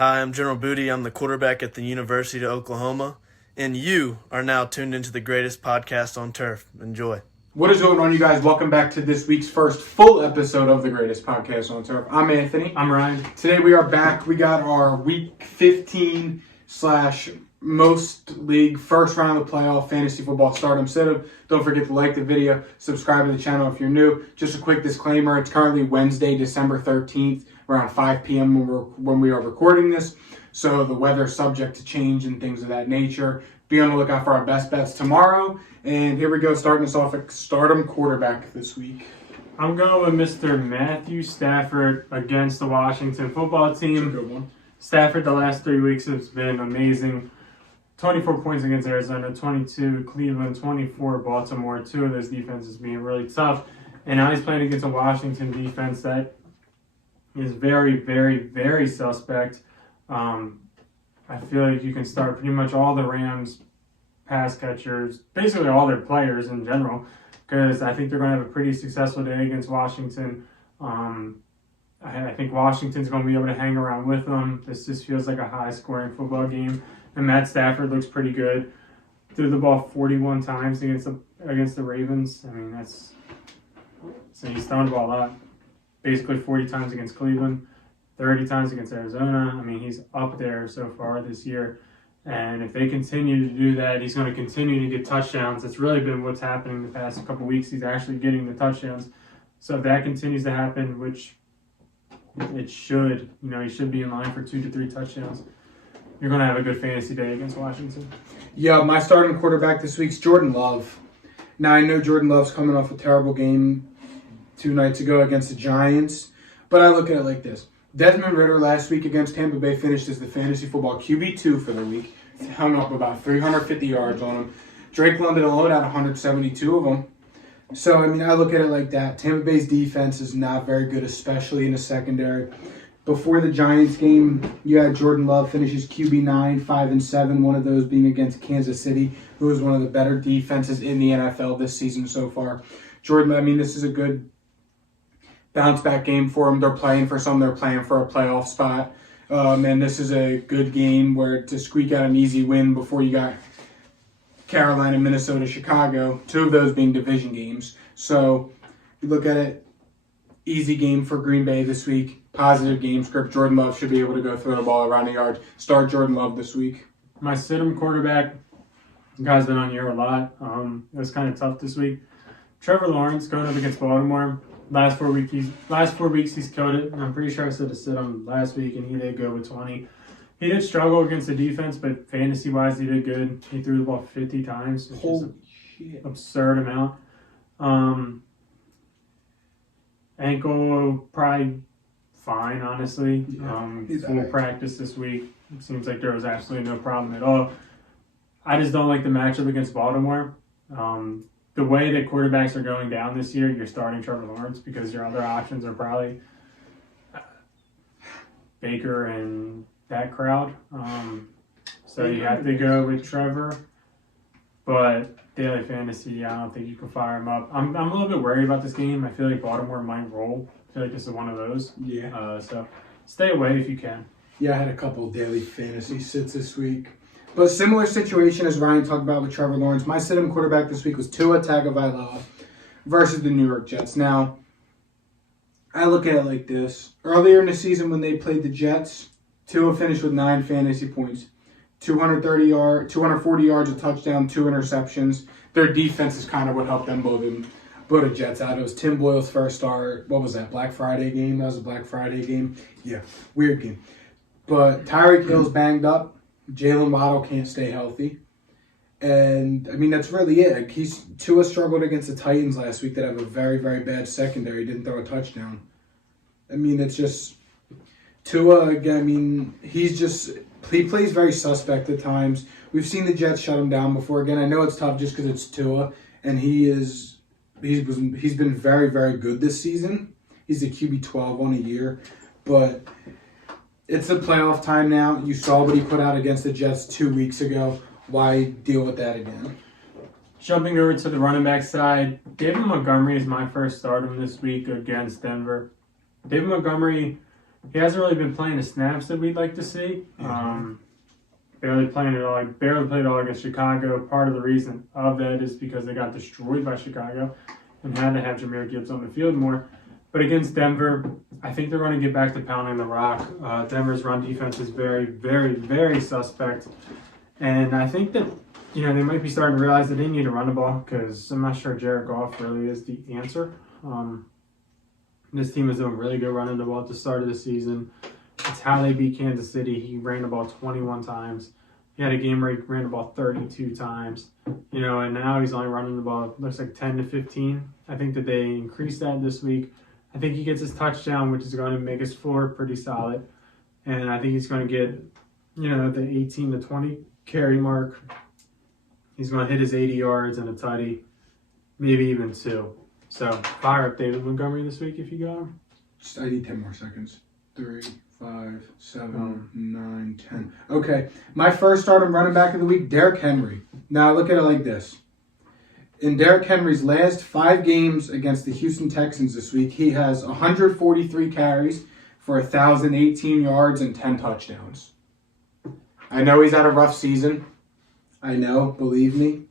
Hi, I'm General Booty. I'm the quarterback at the University of Oklahoma, and you are now tuned into the greatest podcast on turf. Enjoy. What is going on, you guys? Welcome back to this week's first full episode of the greatest podcast on turf. I'm Anthony. I'm Ryan. Today we are back. We got our week 15 / most league first round of playoff fantasy football stardom sit-up. Don't forget to like the video, subscribe to the channel if you're new. Just a quick disclaimer, it's currently Wednesday, December 13th, around 5 p.m. when we are recording this. So the weather's subject to change and things of that nature. Be on the lookout for our best bets tomorrow. And here we go, starting us off at stardom quarterback this week. I'm going with Mr. Matthew Stafford against the Washington football team. That's a good one. Stafford the last 3 weeks has been amazing. 24 points against Arizona, 22 Cleveland, 24 Baltimore. Two of those defenses being really tough. And now he's playing against a Washington defense that is very, very, very suspect. I feel like you can start pretty much all the Rams pass catchers, basically all their players in general, because I think they're going to have a pretty successful day against Washington. I think Washington's going to be able to hang around with them. This just feels like a high-scoring football game. And Matt Stafford looks pretty good. Threw the ball 41 times against the Ravens. I mean, so he's throwing the ball a lot. Basically 40 times against Cleveland, 30 times against Arizona. I mean, he's up there so far this year. And if they continue to do that, he's going to continue to get touchdowns. That's really been what's happening the past couple weeks. He's actually getting the touchdowns. So if that continues to happen, which it should, he should be in line for 2 to 3 touchdowns, you're going to have a good fantasy day against Washington. Yeah, my starting quarterback this week's Jordan Love. Now, I know Jordan Love's coming off a terrible game 2 nights ago against the Giants, but I look at it like this. Desmond Ridder last week against Tampa Bay finished as the fantasy football QB2 for the week. Hung up about 350 yards on him. Drake London alone had 172 of them. So, I look at it like that. Tampa Bay's defense is not very good, especially in the secondary. Before the Giants game, you had Jordan Love finishes QB9, 5-7, one of those being against Kansas City, who is one of the better defenses in the NFL this season so far. Jordan, this is a good bounce back game for them. They're playing for a playoff spot. And this is a good game where to squeak out an easy win before you got Carolina, Minnesota, Chicago, 2 of those being division games. So you look at it, easy game for Green Bay this week. Positive game script. Jordan Love should be able to go throw the ball around the yard. Start Jordan Love this week. My sit-em quarterback, the guy's been on here a lot. It was kind of tough this week. Trevor Lawrence going up against Baltimore. Last 4 weeks he's killed it. And I'm pretty sure I said to sit him last week, and he did go with 20. He did struggle against the defense, but fantasy-wise, he did good. He threw the ball 50 times, which is an absurd amount. Ankle probably fine, honestly. He's full practice this week. It seems like there was absolutely no problem at all. I just don't like the matchup against Baltimore. The way that quarterbacks are going down this year, you're starting Trevor Lawrence because your other options are probably Baker and that crowd. So you have to go with Trevor. But daily fantasy, I don't think you can fire him up. I'm a little bit worried about this game. I feel like Baltimore might roll. I feel like this is one of those. Yeah. So stay away if you can. Yeah, I had a couple of daily fantasy sits this week. But similar situation as Ryan talked about with Trevor Lawrence. My sit-em quarterback this week was Tua Tagovailoa versus the New York Jets. Now, I look at it like this. Earlier in the season when they played the Jets, Tua finished with 9 fantasy points. 240 yards, a touchdown, 2 interceptions. Their defense is kind of what helped them blow the Jets out. It was Tim Boyle's first start. What was that, Black Friday game? That was a Black Friday game. Yeah, weird game. But Tyreek Hill's banged up. Jalen Waddle can't stay healthy. And, that's really it. Tua struggled against the Titans last week that have a very, very bad secondary. Didn't throw a touchdown. It's just Tua, again, he plays very suspect at times. We've seen the Jets shut him down before. Again, I know it's tough just because it's Tua, and he's been very, very good this season. He's a QB12 on a year, but it's a playoff time now. You saw what he put out against the Jets 2 weeks ago. Why deal with that again? Jumping over to the running back side, David Montgomery is my first stardom this week against Denver. David Montgomery He hasn't really been playing the snaps that we'd like to see. Barely playing at all. Barely played at all against Chicago. Part of the reason of that is because they got destroyed by Chicago and had to have Jahmyr Gibbs on the field more. But against Denver, I think they're going to get back to pounding the rock. Denver's run defense is very, very, very suspect. And I think that, they might be starting to realize that they need to run the ball because I'm not sure Jared Goff really is the answer. This team is doing really good running the ball at the start of the season. It's how they beat Kansas City. He ran the ball 21 times. He had a game where he ran the ball 32 times. And now he's only running the ball, looks like 10 to 15. I think that they increased that this week. I think he gets his touchdown, which is going to make his floor pretty solid. And I think he's going to get, the 18 to 20 carry mark. He's going to hit his 80 yards and a tutty, maybe even 2. So fire up David Montgomery this week if you got him. I need 10 more seconds. 3, 5, 7, 9, 10. Okay, my first stardom running back of the week, Derrick Henry. Now I look at it like this. In Derrick Henry's last 5 games against the Houston Texans this week, he has 143 carries for 1,018 yards and 10 touchdowns. I know he's had a rough season. I know, believe me.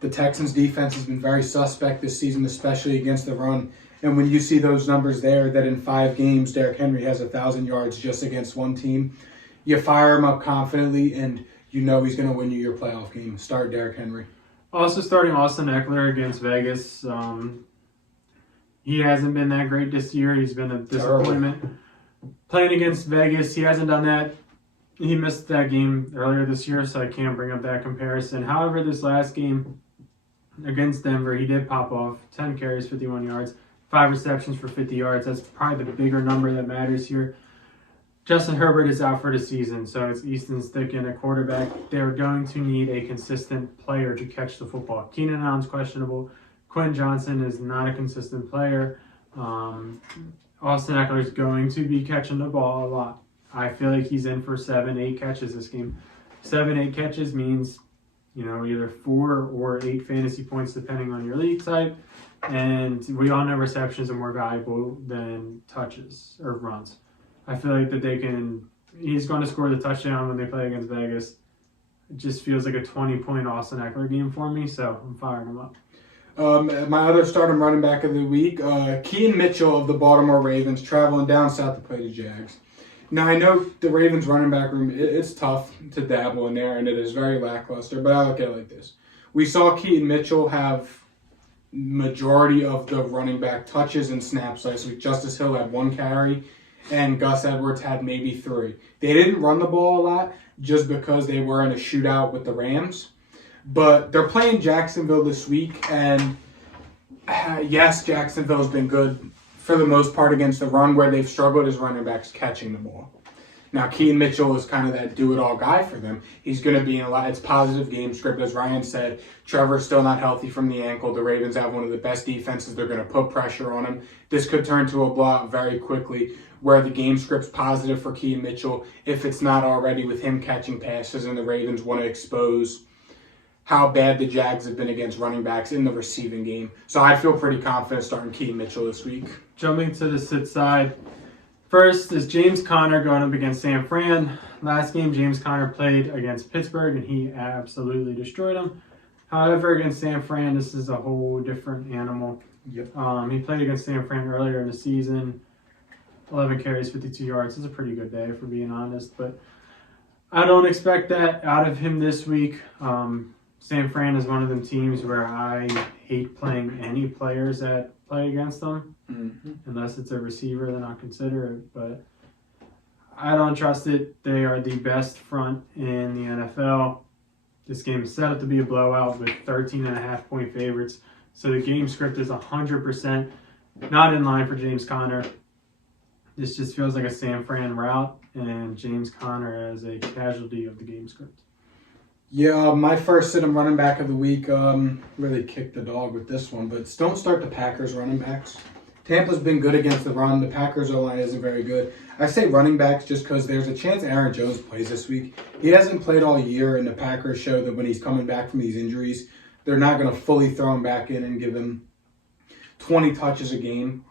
The Texans' defense has been very suspect this season, especially against the run. And when you see those numbers there, that in 5 games, Derrick Henry has 1,000 yards just against one team, you fire him up confidently, and you know he's going to win you your playoff game. Start Derrick Henry. Also starting Austin Eckler against Vegas. He hasn't been that great this year. He's been a disappointment. Playing against Vegas, he hasn't done that. He missed that game earlier this year, so I can't bring up that comparison. However, this last game against Denver, he did pop off. 10 carries, 51 yards, 5 receptions for 50 yards. That's probably the bigger number that matters here. Justin Herbert is out for the season, so it's Easton Stick in at quarterback. They're going to need a consistent player to catch the football. Keenan Allen's questionable. Quinn Johnson is not a consistent player. Austin Eckler is going to be catching the ball a lot. I feel like he's in for 7, 8 catches this game. 7, 8 catches means, either 4 or 8 fantasy points depending on your league type. And we all know receptions are more valuable than touches or runs. I feel like that he's going to score the touchdown when they play against Vegas. It just feels like a 20-point Austin Eckler game for me, so I'm firing him up. My other stardom running back of the week, Keaton Mitchell of the Baltimore Ravens, traveling down south to play the Jags. Now, I know the Ravens running back room, it's tough to dabble in there, and it is very lackluster, but I look at it like this. We saw Keaton Mitchell have majority of the running back touches and snaps last week. Justice Hill had 1 carry, and Gus Edwards had maybe 3. They didn't run the ball a lot just because they were in a shootout with the Rams, but they're playing Jacksonville this week, and yes, Jacksonville's been good for the most part against the run. Where they've struggled is running backs catching the ball. Now, Keaton Mitchell is kind of that do-it-all guy for them. He's going to be in a lot. It's positive game script. As Ryan said, Trevor's still not healthy from the ankle. The Ravens have one of the best defenses. They're going to put pressure on him. This could turn to a blowout very quickly, where the game script's positive for Keaton Mitchell, if it's not already, with him catching passes, and the Ravens want to expose how bad the Jags have been against running backs in the receiving game. So I feel pretty confident starting Keaton Mitchell this week. Jumping to the sit side. First is James Conner going up against San Fran. Last game, James Conner played against Pittsburgh, and he absolutely destroyed them. However, against San Fran, this is a whole different animal. Yep. He played against San Fran earlier in the season. 11 carries, 52 yards. It's a pretty good day, for being honest. But I don't expect that out of him this week. San Fran is one of them teams where I hate playing any players that play against them. Unless it's a receiver, then I'll consider it. But I don't trust it. They are the best front in the NFL. This game is set up to be a blowout with 13.5-point favorites. So the game script is 100% not in line for James Conner. This just feels like a San Fran route, and James Conner as a casualty of the game script. Yeah, my first sit-em running back of the week, really kicked the dog with this one, but don't start the Packers running backs. Tampa's been good against the run. The Packers O-line isn't very good. I say running backs just because there's a chance Aaron Jones plays this week. He hasn't played all year, and the Packers show that when he's coming back from these injuries, they're not going to fully throw him back in and give him 20 touches a game.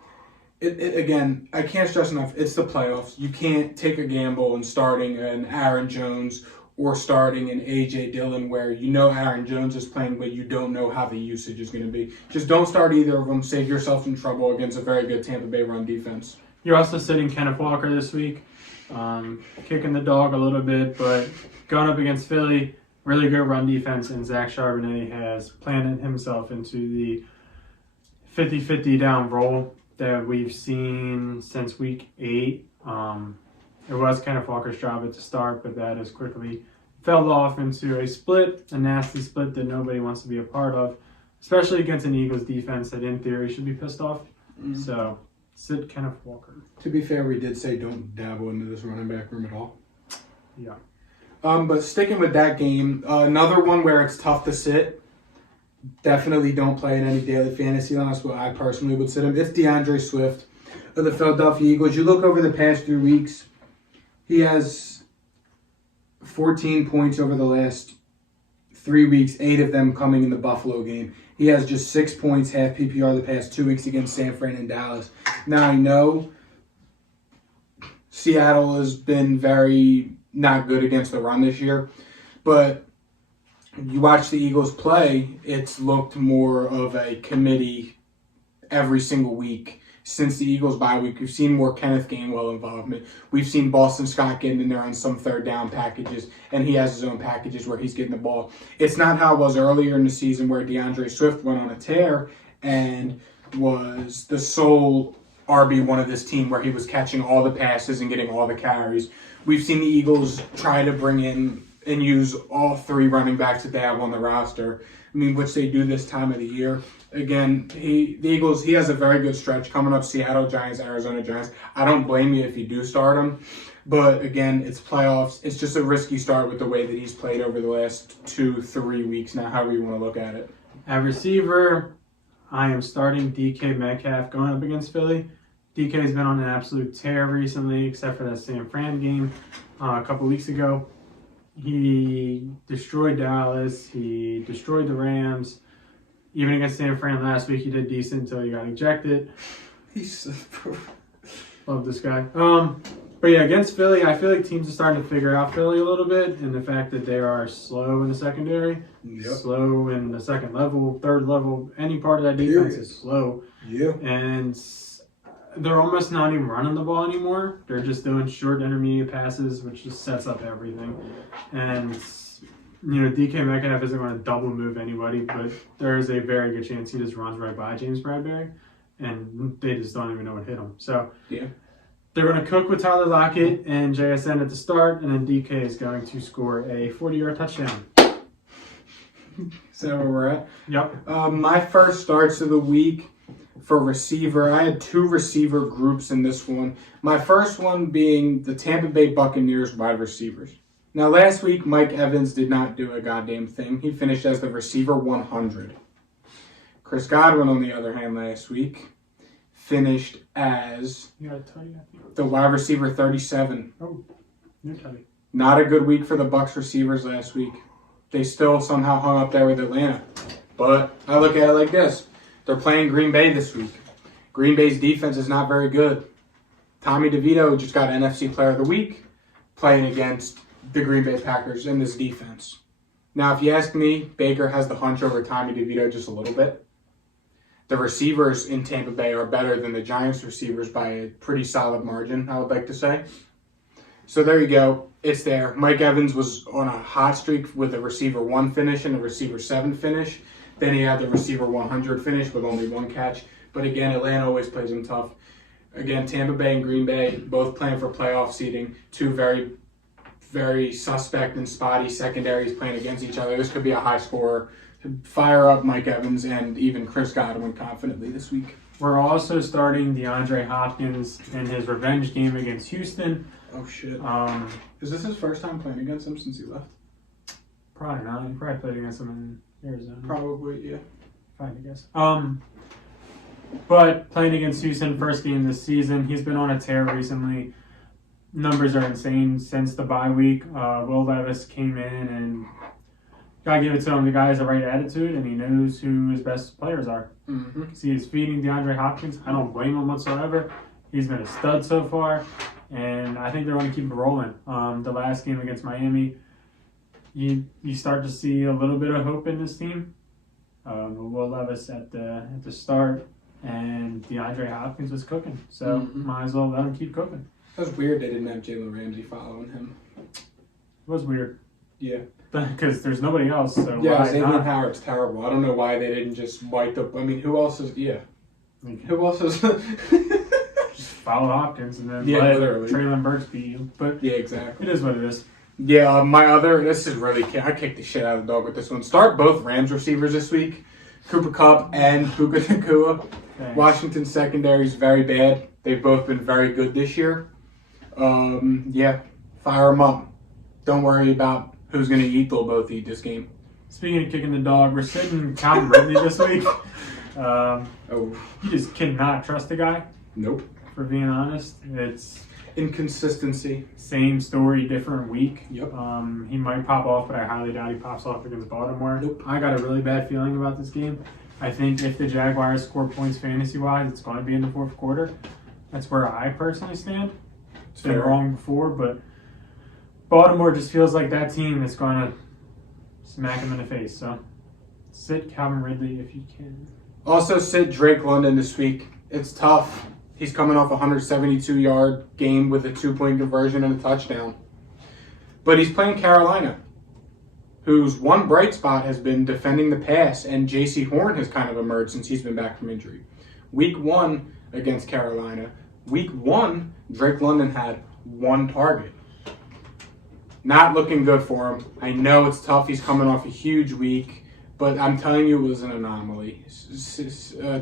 Again, I can't stress enough, it's the playoffs. You can't take a gamble in starting an Aaron Jones or starting an A.J. Dillon where you know Aaron Jones is playing, but you don't know how the usage is going to be. Just don't start either of them. Save yourself some trouble against a very good Tampa Bay run defense. You're also sitting Kenneth Walker this week, kicking the dog a little bit, but going up against Philly, really good run defense, and Zach Charbonnet has planted himself into the 50-50 down roll that we've seen since week 8. It was Kenneth Walker's job at the start, but that has quickly fell off into a nasty split that nobody wants to be a part of, especially against an Eagles defense that in theory should be pissed off. Mm-hmm. So sit Kenneth Walker. To be fair, we did say don't dabble into this running back room at all. Yeah. But sticking with that game, another one where it's tough to sit. Definitely don't play in any daily fantasy lineups, but I personally would sit him. It's DeAndre Swift of the Philadelphia Eagles. You look over the past 3 weeks, he has 14 points over the last 3 weeks, 8 of them coming in the Buffalo game. He has just 6 points, half PPR the past 2 weeks against San Fran and Dallas. Now, I know Seattle has been very not good against the run this year, but you watch the Eagles play, it's looked more of a committee every single week. Since the Eagles bye week, we've seen more Kenneth Gainwell involvement. We've seen Boston Scott getting in there on some third down packages, and he has his own packages where he's getting the ball. It's not how it was earlier in the season where DeAndre Swift went on a tear and was the sole RB1 of this team where he was catching all the passes and getting all the carries. We've seen the Eagles try to bring in and use all 3 running backs that they have on the roster, which they do this time of the year. Again, the Eagles, he has a very good stretch coming up: Seattle Giants, Arizona Giants. I don't blame you if you do start him, but again, it's playoffs. It's just a risky start with the way that he's played over the last 2-3 weeks now, however you want to look at it. At receiver, I am starting DK Metcalf going up against Philly. DK has been on an absolute tear recently, except for that San Fran game a couple weeks ago. He destroyed Dallas. He destroyed the Rams. Even against San Fran last week, he did decent until he got ejected. Love this guy. But yeah, against Philly, I feel like teams are starting to figure out Philly a little bit, and the fact that they are slow in the secondary, slow in the second level, third level, any part of that defense is slow. Yeah. And they're almost not even running the ball anymore. They're just doing short intermediate passes, which just sets up everything. And DK Metcalf isn't going to double move anybody, but there is a very good chance he just runs right by James Bradbury, and they just don't even know what hit him. So yeah, they're going to cook with Tyler Lockett and JSN at the start, and then DK is going to score a 40-yard touchdown. Is that where we're at? Yep. My first starts of the week for receiver, I had 2 receiver groups in this one. My first one being the Tampa Bay Buccaneers wide receivers. Now, last week, Mike Evans did not do a goddamn thing. He finished as the receiver 100. Chris Godwin, on the other hand, last week finished as the wide receiver 37. Oh, you're telling. Not a good week for the Bucs receivers last week. They still somehow hung up there with Atlanta. But I look at it like this. They're playing Green Bay this week. Green Bay's defense is not very good. Tommy DeVito just got NFC Player of the Week playing against the Green Bay Packers in this defense. Now, if you ask me, Baker has the hunch over Tommy DeVito just a little bit. The receivers in Tampa Bay are better than the Giants receivers by a pretty solid margin, I would like to say. So there you go. It's there. Mike Evans was on a hot streak with a receiver 1 finish and a receiver 7 finish. Then he had the receiver 100 finish with only 1 catch. But again, Atlanta always plays him tough. Again, Tampa Bay and Green Bay both playing for playoff seeding. 2 very, very suspect and spotty secondaries playing against each other. This could be a high scorer. Fire up Mike Evans and even Chris Godwin confidently this week. We're also starting DeAndre Hopkins in his revenge game against Houston. Oh, shit. Is this his first time playing against him since he left? Probably not. He probably played against him in Arizona. Probably, yeah. Fine, I guess. But playing against Houston, first game this season, he's been on a tear recently. Numbers are insane since the bye week. Will Levis came in and Gotta give it to him. The guy has the right attitude, and he knows who his best players are. Mm-hmm. See, he's feeding DeAndre Hopkins. I don't blame him whatsoever. He's been a stud so far, and I think they're going to keep it rolling. The last game against Miami, you start to see a little bit of hope in this team. Will Levis at the start, and DeAndre Hopkins was cooking, so might as well let him keep cooking. That was weird they didn't have Jalen Ramsey following him. It was weird. Yeah. Because there's nobody else, so Yeah, why Xavier not? Howard's terrible. I don't know why they didn't just wipe the... I mean, who else is... Yeah. Who else is... Just follow Hopkins and then let literally. Traylon Burks beat you. But Yeah, exactly. it is what it is. Yeah, my other... This is really... I kicked the shit out of the dog with this one. Start both Rams receivers this week. Cooper Kupp and Puka Nacua. Thanks. Washington's secondary is very bad. They've both been very good this year. Yeah, fire them up. Don't worry about who's going to eat. They'll both eat this game. Speaking of kicking the dog, we're sitting Calvin Ridley this week. Oh, You just cannot trust the guy, nope. for being honest. It's Inconsistency. same story, different week. Yep. He might pop off, but I highly doubt he pops off against Baltimore. Nope. I got a really bad feeling about this game. I think if the Jaguars score points fantasy-wise, it's going to be in the fourth quarter. That's where I personally stand. It's been Fair. wrong before, but Baltimore just feels like that team that's going to smack him in the face. So sit Calvin Ridley if you can. Also, sit Drake London this week. It's tough. He's coming off a 172-yard game with a 2-point conversion and a touchdown. But he's playing Carolina, whose one bright spot has been defending the pass, and J.C. Horn has kind of emerged since he's been back from injury. Week 1 against Carolina. Week 1, Drake London had 1 target. Not looking good for him. I know it's tough. He's coming off a huge week, but I'm telling you, it was an anomaly.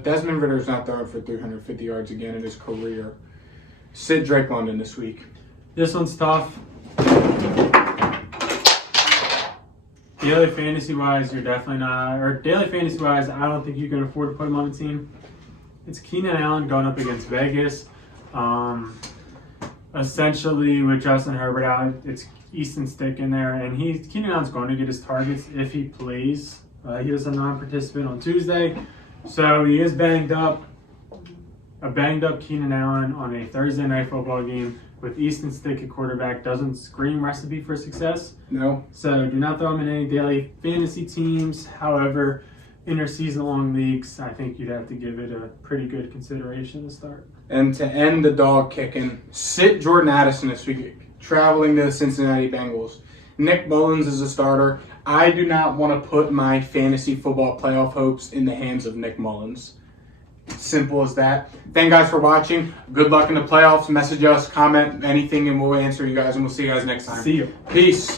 Desmond Ritter's not throwing for 350 yards again in his career. Sit Drake London this week. This one's tough. Daily fantasy-wise, you're definitely not... Or daily fantasy-wise, I don't think you can afford to put him on the team. It's Keenan Allen going up against Vegas. Essentially, with Justin Herbert out, it's Easton Stick in there, and Keenan Allen's going to get his targets if he plays. He was a non-participant on Tuesday, so he is banged up. A banged-up Keenan Allen on a Thursday night football game with Easton Stick at quarterback doesn't scream recipe for success. No. So do not throw him in any daily fantasy teams. However, in your season-long leagues, I think you'd have to give it a pretty good consideration to start. And to end the dog kicking, sit Jordan Addison this week, traveling to the Cincinnati Bengals. Nick Mullins is a starter. I do not want to put my fantasy football playoff hopes in the hands of Nick Mullins. Simple as that. Thank you guys for watching. Good luck in the playoffs. Message us, comment anything, and we'll answer you guys, and we'll see you guys next time. See you. Peace.